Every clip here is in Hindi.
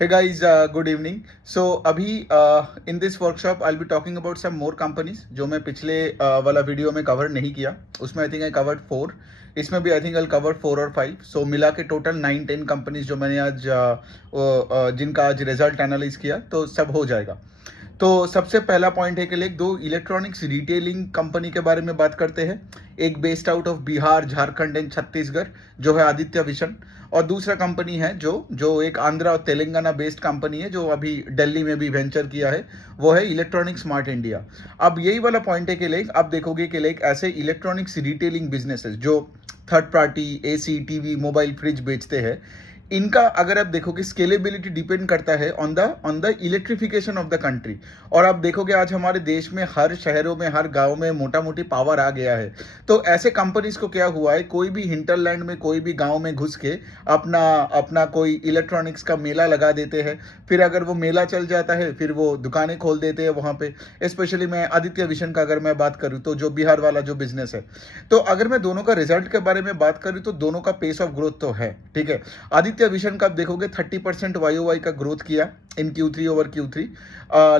Hey guys, good evening. So अभी in this workshop I'll be talking about some more companies जो मैं पिछले वाला वीडियो में कवर नहीं किया. उसमें I think I covered 4. इसमें भी I think I'll cover 4 और 5. So मिला के टोटल 9-10 कंपनीज जो मैंने आज जिनका आज रिजल्ट एनालाइज किया तो सब हो जाएगा. तो सबसे पहला पॉइंट है कि लाइक दो इलेक्ट्रॉनिक्स रिटेलिंग कंपनी के बारे में बात करते हैं. एक based out of Bihar, Jharkhand and Chhattisgarh जो है आदित्य विशन, और दूसरा कंपनी है जो एक आंध्रा और तेलंगाना बेस्ड कंपनी है जो अभी दिल्ली में भी वेंचर किया है, वो है इलेक्ट्रॉनिक स्मार्ट इंडिया. अब यही वाला पॉइंट है कि लाइक आप देखोगे कि लाइक ऐसे इलेक्ट्रॉनिक्स रिटेलिंग बिजनेसेस जो third party AC, TV, mobile, fridge बेचते हैं, इनका अगर आप देखोगे स्केलेबिलिटी डिपेंड करता है on the electrification of the country. और आप देखोगे आज हमारे देश में हर शहरों में, हर गांव में मोटा मोटी पावर आ गया है. तो ऐसे कंपनीज को क्या हुआ है, कोई भी हिंटरलैंड में, कोई भी गांव में घुस के अपना कोई इलेक्ट्रॉनिक्स का मेला लगा देते हैं. फिर अगर वो मेला चल जाता है फिर वो दुकानें खोल देते हैं वहां पे. स्पेशली मैं आदित्य विशन का अगर मैं बात करूं तो जो बिहार वाला जो बिजनेस है, तो अगर मैं दोनों का रिजल्ट के बारे में बात करूं तो दोनों का पेस ऑफ ग्रोथ तो है. ठीक है, आदित्य विशन का आप देखोगे 30% YOY का ग्रोथ किया इन Q3 over Q3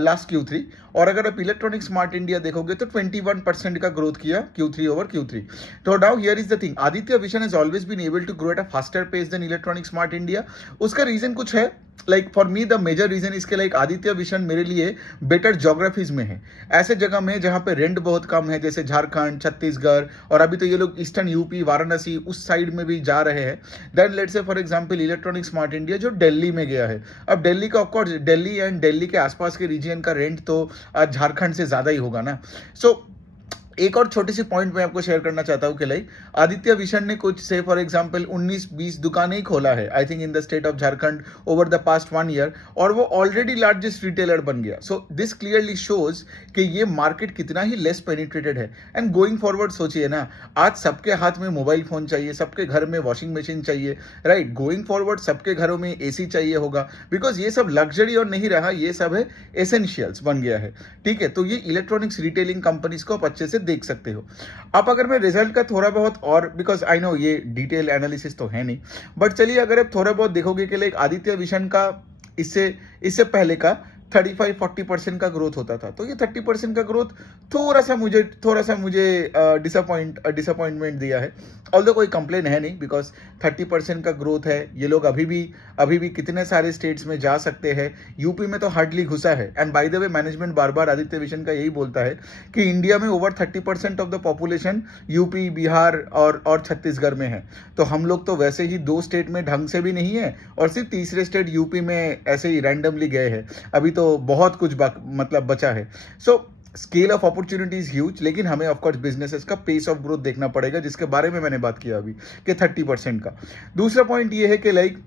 last Q3. और अगर आप इलेक्ट्रॉनिक स्मार्ट इंडिया देखोगे तो 21% का ग्रोथ किया Q3 ओवर Q3. तो now here is the thing, Aditya Vision has always been able to grow at a faster pace than electronic smart India. उसका रीजन कुछ है, like for me the major reason इसके लाइक आदित्य विशन मेरे लिए बेटर ज्योग्राफीज में है, ऐसे जगह में जहां पे रेंट बहुत कम है, जैसे झारखंड, छत्तीसगढ़, और अभी तो ये लोग ईस्टर्न यूपी, वाराणसी उस साइड में भी जा रहे हैं. Then let's say for example electronic smart India जो दिल्ली में गया है. अब दिल्ली का ऑफकोर्स दिल्ली एंड दिल्ली के आसपास के रीजन का रेंट तो झारखंड से ज्यादा ही होगा ना. सो एक और छोटी सी पॉइंट मैं आपको शेयर करना चाहता हूं कि लाइक आदित्य विशन ने कुछ से फॉर एग्जांपल 19-20 दुकानें ही खोला है I think in the state of Jharkhand over the past 1 year, और वो ऑलरेडी लार्जेस्ट रिटेलर बन गया. सो दिस क्लियरली शोज कि ये मार्केट कितना ही लेस पेनिट्रेटेड है. एंड गोइंग फॉरवर्ड सोचिए ना, आज सबके हाथ में मोबाइल फोन चाहिए, सबके घर में वॉशिंग मशीन चाहिए, राइट. गोइंग फॉरवर्ड सबके घरों में एसी चाहिए होगा, बिकॉज ये सब लग्जरी और नहीं रहा, ये सब है एसेंशियल्स बन गया है. ठीक है, तो ये इलेक्ट्रॉनिक्स रिटेलिंग कंपनीज को आप अच्छे से देख सकते हो. अब अगर मैं रिजल्ट का थोड़ा बहुत, और बिकॉज आई नो ये डिटेल एनालिसिस तो है नहीं, बट चलिए अगर आप थोड़ा बहुत देखोगे कि लाइक आदित्य विशन का इससे पहले का 35-40% का ग्रोथ होता था, तो ये 30% का ग्रोथ थोड़ा सा मुझे डिसअपॉइंटमेंट दिया है. ऑल्दो कोई कंप्लेन है नहीं, बिकॉज 30% का ग्रोथ है. ये लोग अभी भी कितने सारे स्टेट्स में जा सकते हैं. यूपी में तो हार्डली घुसा है. And by the way management बार बार आदित्य विशन का यही बोलता है कि इंडिया में over 30% of the population UP, Bihar और छत्तीसगढ़ में है. तो हम लोग तो वैसे ही 2 स्टेट में ढंग से भी नहीं है, और सिर्फ तीसरे स्टेट यूपी में ऐसे ही रैंडमली गए हैं. अभी तो बहुत कुछ मतलब बचा है. So scale of opportunity is huge, लेकिन हमें ऑफकोर्स बिजनेसेस का पेस ऑफ ग्रोथ देखना पड़ेगा, जिसके बारे में मैंने बात किया अभी कि 30% का. दूसरा पॉइंट ये है कि लाइक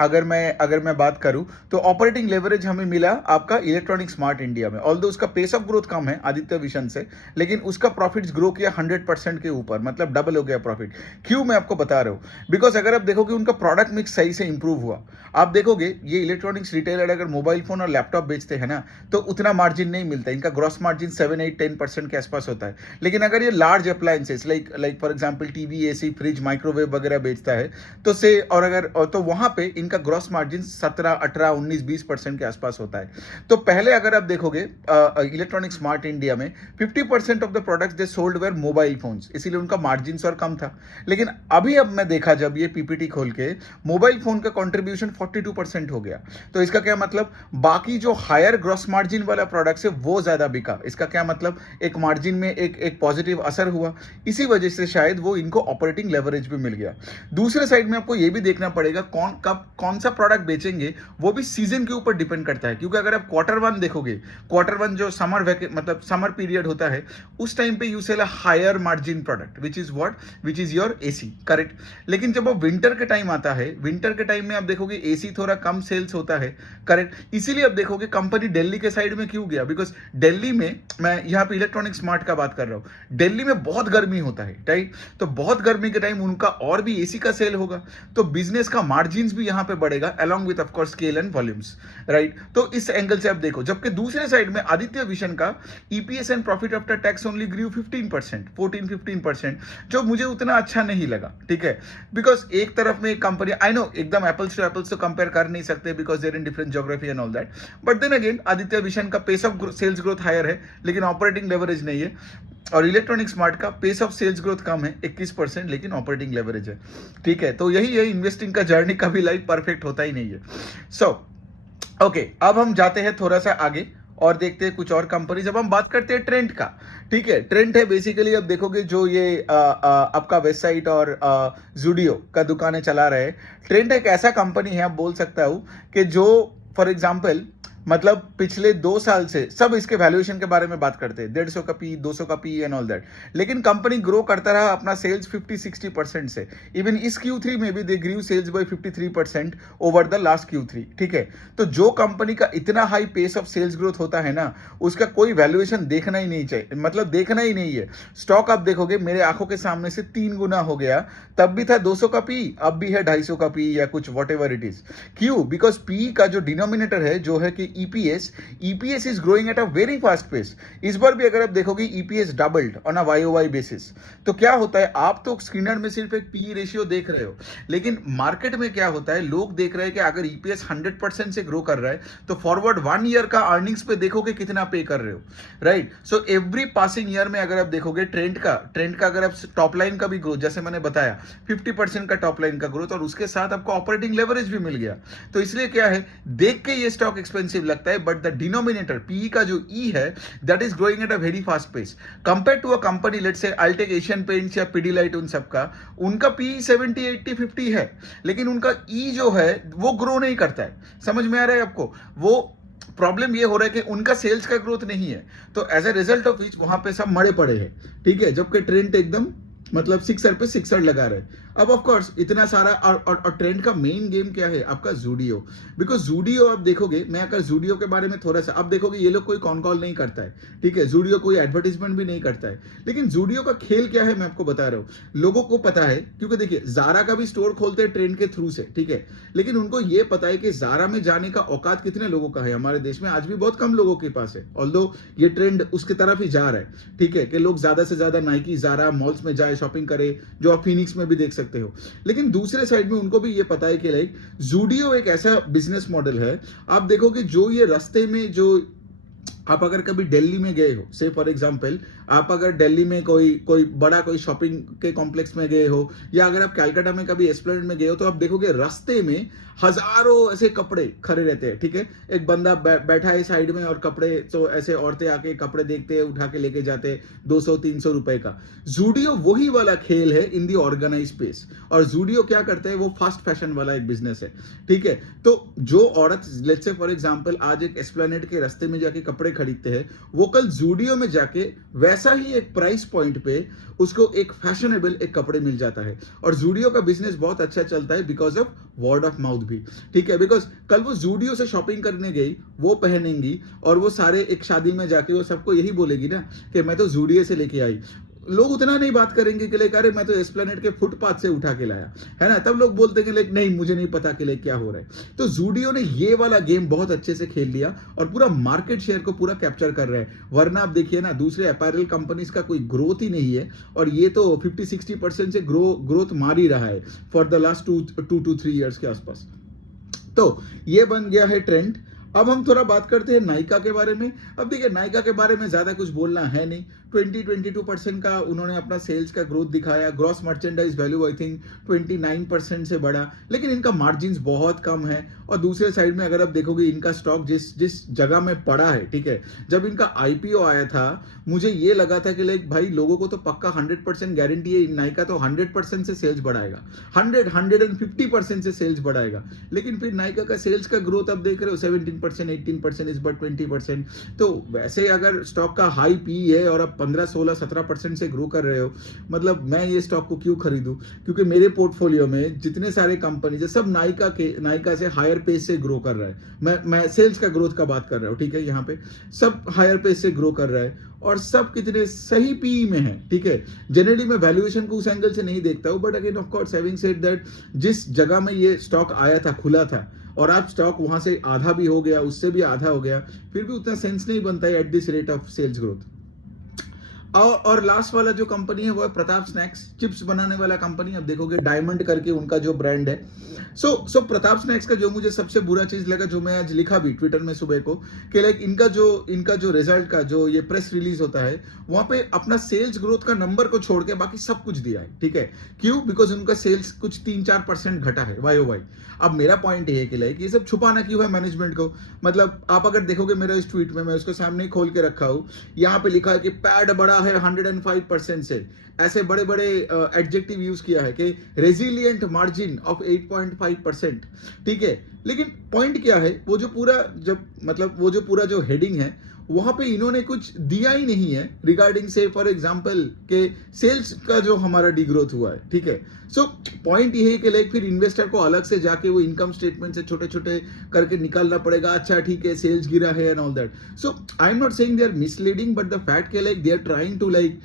अगर मैं बात करूं तो ऑपरेटिंग लेवरेज हमें मिला आपका इलेक्ट्रॉनिक स्मार्ट इंडिया में. ऑल्दो उसका पेस ऑफ ग्रोथ कम है आदित्य विशन से, लेकिन उसका प्रॉफिट्स ग्रो किया 100% के ऊपर, मतलब डबल हो गया प्रॉफिट. क्यों मैं आपको बता रहा हूं, बिकॉज अगर आप देखोगे उनका प्रोडक्ट मिक्स सही से इंप्रूव हुआ. आप देखोगे ये इलेक्ट्रॉनिक्स रिटेलर अगर मोबाइल फोन और लैपटॉप बेचते हैं ना, तो उतना मार्जिन नहीं मिलता. इनका ग्रॉस मार्जिन 7-8-10% के आसपास होता है. लेकिन अगर ये large appliances like for example TV, AC, fridge, microwave वगैरह बेचता है, तो से और तो वहां पे इनका ग्रॉस मार्जिन 17, 18, 19, 20% के आसपास होता है. तो पहले अगर आप देखोगे इलेक्ट्रॉनिक स्मार्ट इंडिया में 50% of the products they sold were mobile phones, इसीलिए उनका मार्जिन और कम था. लेकिन अभी अब मैं देखा जब ये पीपीटी खोल के, मोबाइल फोन का कंट्रीब्यूशन 42% हो गया. तो इसका क्या मतलब, बाकी जो हायर ग्रॉस मार्जिन वाला प्रोडक्ट्स है वो ज्यादा बिका. इसका क्या मतलब, एक मार्जिन में एक पॉजिटिव असर हुआ. इसी वजह से शायद वो इनको ऑपरेटिंग लेवरेज भी मिल गया. दूसरे साइड में आपको ये भी देखना पड़ेगा कौन सा प्रोडक्ट बेचेंगे, वो भी सीजन के ऊपर डिपेंड करता है. क्योंकि अगर आप Q1 देखोगे, Q1 जो समर पीरियड होता है, उस टाइम पे you sell a higher margin product which is your AC, correct. लेकिन जब वो विंटर के टाइम आता है, विंटर के टाइम में आप देखोगे एसी थोड़ा कम सेल्स होता है, करेक्ट. इसीलिए आप देखोगे कंपनी दिल्ली के साइड में क्यों गया, बिकॉज दिल्ली में, मैं यहाँ पे इलेक्ट्रॉनिक स्मार्ट का बात कर रहा हूँ, दिल्ली में बहुत गर्मी होता है, राइट. तो बहुत गर्मी के टाइम उनका और भी एसी का सेल होगा, तो बिजनेस का मार्जिन भी यहाँ पे बढ़ेगा along with of course scale and volumes, right? तो इस एंगल से आप देखो, जबकि दूसरे साइड में आदित्य विशन का EPS and profit after tax only grew 15%, 14-15%, जो मुझे उतना अच्छा नहीं लगा, ठीक है? बिकॉज एक तरफ में एक कंपनी, आई नो एकदम एप्पल्स टू एप्पल्स तो कंपेयर कर नहीं सकते because there in different geography and all that, but then again Aditya vision का pace of sales growth higher है लेकिन ऑपरेटिंग लेवरेज नहीं है, और इलेक्ट्रॉनिक स्मार्ट का पेस ऑफ सेल्स ग्रोथ कम है 21% लेकिन ऑपरेटिंग लेवरेज है, ठीक है? तो यही है इन्वेस्टिंग का जर्नी, कभी लाइफ परफेक्ट होता ही नहीं है। सो ओके, अब हम जाते हैं थोड़ा सा आगे और देखते हैं कुछ और कंपनी। जब हम बात करते हैं ट्रेंड का, ठीक है, ट्रेंड है बेसिकली, अब देखोगे जो ये आपका वेबसाइट और जूडियो का दुकानें चला रहे हैं, ट्रेंड एक ऐसा कंपनी है, आप बोल सकता हूँ कि जो फॉर एग्जाम्पल मतलब पिछले 2 साल से सब इसके वैल्यूएशन के बारे में बात करते हैं, 150 का पी, 200 का पी एंड ऑल दैट, लेकिन कंपनी ग्रो करता रहा अपना सेल्स 50-60% से। इवन इस Q3 में भी they grew sales by 53% over the last Q3, ठीक है? तो जो कंपनी का इतना high pace of sales growth होता है ना, उसका कोई वैल्यूएशन देखना ही नहीं चाहिए, मतलब देखना ही नहीं है। स्टॉक आप देखोगे मेरे आंखों के सामने से 3 गुना हो गया, तब भी था 200 का पी, अब भी है 250 का पी या कुछ वॉट एवर इट इज। क्यों? बिकॉज पी का जो डिनोमिनेटर है जो है कि EPS is growing at a very fast pace। इस बार भी अगर आप देखोगे EPS doubled on a YOY basis. तो क्या होता है, आप तो स्क्रीनर में सिर्फ एक PE रेशियो देख रहे हो, लेकिन मार्केट में क्या होता है, लोग देख रहे हैं कि अगर EPS 100% से ग्रो कर रहा है तो फॉरवर्ड 1 ईयर का अर्निंग्स पे देखोगे कितना पे कर रहे हो, right? So every passing year में अगर आप देखोगे ट्रेंड का अगर आप टॉप लाइन का भी ग्रोथ, जैसे मैंने बताया 50% का टॉप लाइन का ग्रोथ, और उसके साथ आपको ऑपरेटिंग लेवरेज भी मिल गया। तो इसलिए क्या है, देख के ये स्टॉक एक्सपेंसिव लगता है, बट द डिनोमिनेटर पीई का जो ई है that is growing at a very fast pace compare to a company, let's say I take Asian paints या पिडिलाइट, उन सबका उनका पीई 70, 80, 50 है, लेकिन उनका ई जो है वो ग्रो नहीं करता है। समझ में आ रहा है आपको? वो प्रॉब्लम ये हो रहा है कि उनका सेल्स का ग्रोथ नहीं है, तो as a result of which वहां पे सब मरे पड़े हैं, ठीक है? जबकि ट्रेंड एकदम मतलब सिक्सर पे सिक्सर लगा रहे। अब ऑफ कोर्स इतना सारा और ट्रेंड का मेन गेम क्या है आपका, जूडियो। बिकॉज जूडियो आप देखोगे, मैं अगर जूडियो के बारे में थोड़ा सा, अब देखोगे ये लोग कोई कॉन कॉल नहीं करता है, ठीक है? जूडियो कोई एडवर्टीजमेंट भी नहीं करता है, लेकिन जूडियो का खेल क्या है मैं आपको बता रहा हूं। लोगों को पता है, क्योंकि देखिए जारा का भी स्टोर खोलते हैं ट्रेंड के थ्रू से, ठीक है? लेकिन उनको ये पता है कि जारा में जाने का औकात कितने लोगों का है। हमारे देश में आज भी बहुत कम लोगों के पास है, ऑल्दो ये ट्रेंड उसके तरफ ही जा रहा है, ठीक है? कि लोग ज्यादा से ज्यादा नाइकी, जारा मॉल्स में जाए, शॉपिंग करे, जो आप फिनिक्स में भी देख सकते हो। लेकिन दूसरे साइड में उनको भी ये पता है कि लाइक जूडियो एक ऐसा बिजनेस मॉडल है, आप देखोगे जो ये रास्ते में जो आप अगर कभी दिल्ली में गए हो, से फॉर एग्जांपल आप अगर दिल्ली में कोई बड़ा कोई शॉपिंग के कॉम्प्लेक्स में गए हो, या अगर आप कलकत्ता में कभी एस्प्लेनेड में गए हो, तो आप देखोगे रास्ते में हजारों ऐसे कपड़े खड़े रहते हैं, ठीक है? एक बंदा बैठा है साइड में और कपड़े, तो ऐसे औरतें आके कपड़े देखते हैं, उठा के लेके जाते हैं 200-300 रुपए का। जूडियो वही वाला खेल है इन दी ऑर्गेनाइज स्पेस, और जूडियो क्या करता है, वो फास्ट फैशन वाला एक बिजनेस है, ठीक है? तो जो औरत लेट्स से फॉर एग्जांपल आज एक एस्प्लेनेड के रास्ते में जाके कपड़े खरीदते हैं, वो कल जूडियो में जाके वैसा ही एक प्राइस पॉइंट पे उसको एक फैशनेबल एक कपड़े मिल जाता है। और जूडियो का बिजनेस बहुत अच्छा चलता है because of word of mouth भी, ठीक है? बिकॉज कल वो जूडियो से शॉपिंग करने गई, वो पहनेंगी और वो सारे एक शादी में जाके वो सबको यही बोलेगी ना कि मैं तो जूडियो से लेके आई। लोग उतना नहीं बात करेंगे कि लाइक अरे मैं तो एस्प्लेनेड के फुटपाथ से उठा के लाया, है ना? तब लोग बोलते हैं लाइक नहीं मुझे नहीं पता कि लाइक क्या हो रहा है। तो जूडियो ने ये वाला गेम बहुत अच्छे से खेल लिया और पूरा मार्केट शेयर को पूरा कैप्चर कर रहा है। वरना आप देखिए ना, दूसरे अपैरल कंपनीज का कोई ग्रोथ ही नहीं है, और ये तो 50-60% से ग्रोथ मार ही रहा है for the last 2 to 3 years के आसपास। तो ये बन गया है ट्रेंड। अब हम थोड़ा बात करते हैं नायका के बारे में। अब देखिए नायका के बारे में ज्यादा कुछ बोलना है नहीं, 20-22% का उन्होंने अपना सेल्स का ग्रोथ दिखाया। Gross merchandise value I think 29% से बढ़ा, लेकिन इनका मार्जिन्स बहुत कम है। और दूसरे साइड में अगर आप देखोगे इनका स्टॉक जिस जगह में पड़ा है, ठीक है, जब इनका आईपीओ आया था मुझे ये लगा था कि लाइक भाई लोगों को तो पक्का 100% गारंटी है नायका तो 100% से सेल्स बढ़ाएगा, 150% से सेल्स बढ़ाएगा। लेकिन फिर नायका का सेल्स का ग्रोथ आप देख रहे हो 17%, 18%, इस बार 20%। तो वैसे अगर स्टॉक का हाई पी है और अब 15, 16, 17% से ग्रो कर रहे हो, मतलब मैं ये स्टॉक को क्यों खरीदूं? क्योंकि मेरे पोर्टफोलियो में जितने सारे कंपनी है सब नाइका से हायर पेस से ग्रो कर रहा है। मैं सेल्स का ग्रोथ का बात कर रहा हूँ, ठीक है? यहाँ पे सब हायर पेस से ग्रो कर रहा है और सब कितने सही पीई में है, ठीक है? जनरली मैं वैल्यूएशन को उस एंगल से नहीं देखता हूँ, but again of course having said that, जिस जगह में ये स्टॉक आया था, खुला था, और आज स्टॉक वहां से आधा भी हो गया, उससे भी आधा हो गया, फिर भी उतना सेंस नहीं बनता है at this rate of sales growth. और लास्ट वाला जो कंपनी है वो है प्रताप स्नैक्स, चिप्स बनाने वाला कंपनी। अब देखोगे डायमंड करके उनका जो ब्रांड है। सो प्रताप स्नैक्स का जो मुझे सबसे बुरा चीज लगा, जो मैं आज लिखा भी ट्विटर में सुबह को, कि लाइक इनका जो रिजल्ट का जो ये प्रेस रिलीज होता है, वहां पे अपना सेल्स ग्रोथ का नंबर को छोड़ के बाकी सब कुछ दिया है, ठीक है? क्यों? बिकॉज उनका सेल्स कुछ 3-4% घटा है YOY। अब मेरा पॉइंट ये है कि लाइक ये सब छुपाना क्यों है मैनेजमेंट को? मतलब आप अगर देखोगे मेरा इस ट्वीट में, मैं उसको सामने ही खोल के रखा हूं, यहाँ पे लिखा है कि पैड बड़ा है 105% से, ऐसे बड़े बड़े एडजेक्टिव यूज किया है कि रेजिलिएंट मार्जिन ऑफ 8.5%, ठीक है? लेकिन पॉइंट क्या है, वो जो पूरा जो हेडिंग है, वहां पे इन्होंने कुछ दिया ही नहीं है रिगार्डिंग से फॉर एग्जांपल के सेल्स का जो हमारा डिग्रोथ हुआ है, ठीक है? सो पॉइंट ये है कि लाइक फिर इन्वेस्टर को अलग से जाके वो इनकम स्टेटमेंट से छोटे छोटे करके निकालना पड़ेगा, अच्छा ठीक है सेल्स गिरा है and all that. So I am not saying they are misleading, but the fact के like they are trying to like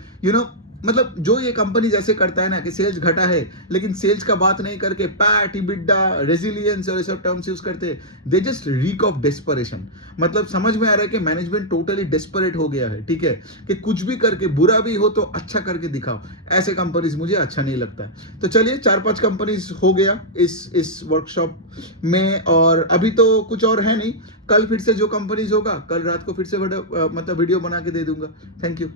मतलब जो ये कंपनी जैसे करता है ना कि सेल्स घटा है, लेकिन सेल्स का बात नहीं करके पैट, इबिडा, रेजिलियंस और ये सब टर्म्स यूज करते हैं, they just rig of desperation. मतलब समझ में आ रहा है कि मैनेजमेंट टोटली डेस्परेट हो गया है, ठीक है? कि कुछ भी करके, बुरा भी हो तो अच्छा करके दिखाओ। ऐसे कंपनीज मुझे अच्छा नहीं लगता है। तो चलिए 4-5 कंपनीज हो गया इस वर्कशॉप में, और अभी तो कुछ और है नहीं। कल फिर से जो कंपनीज होगा, कल रात को फिर से वीडियो बना के दे दूंगा। Thank you.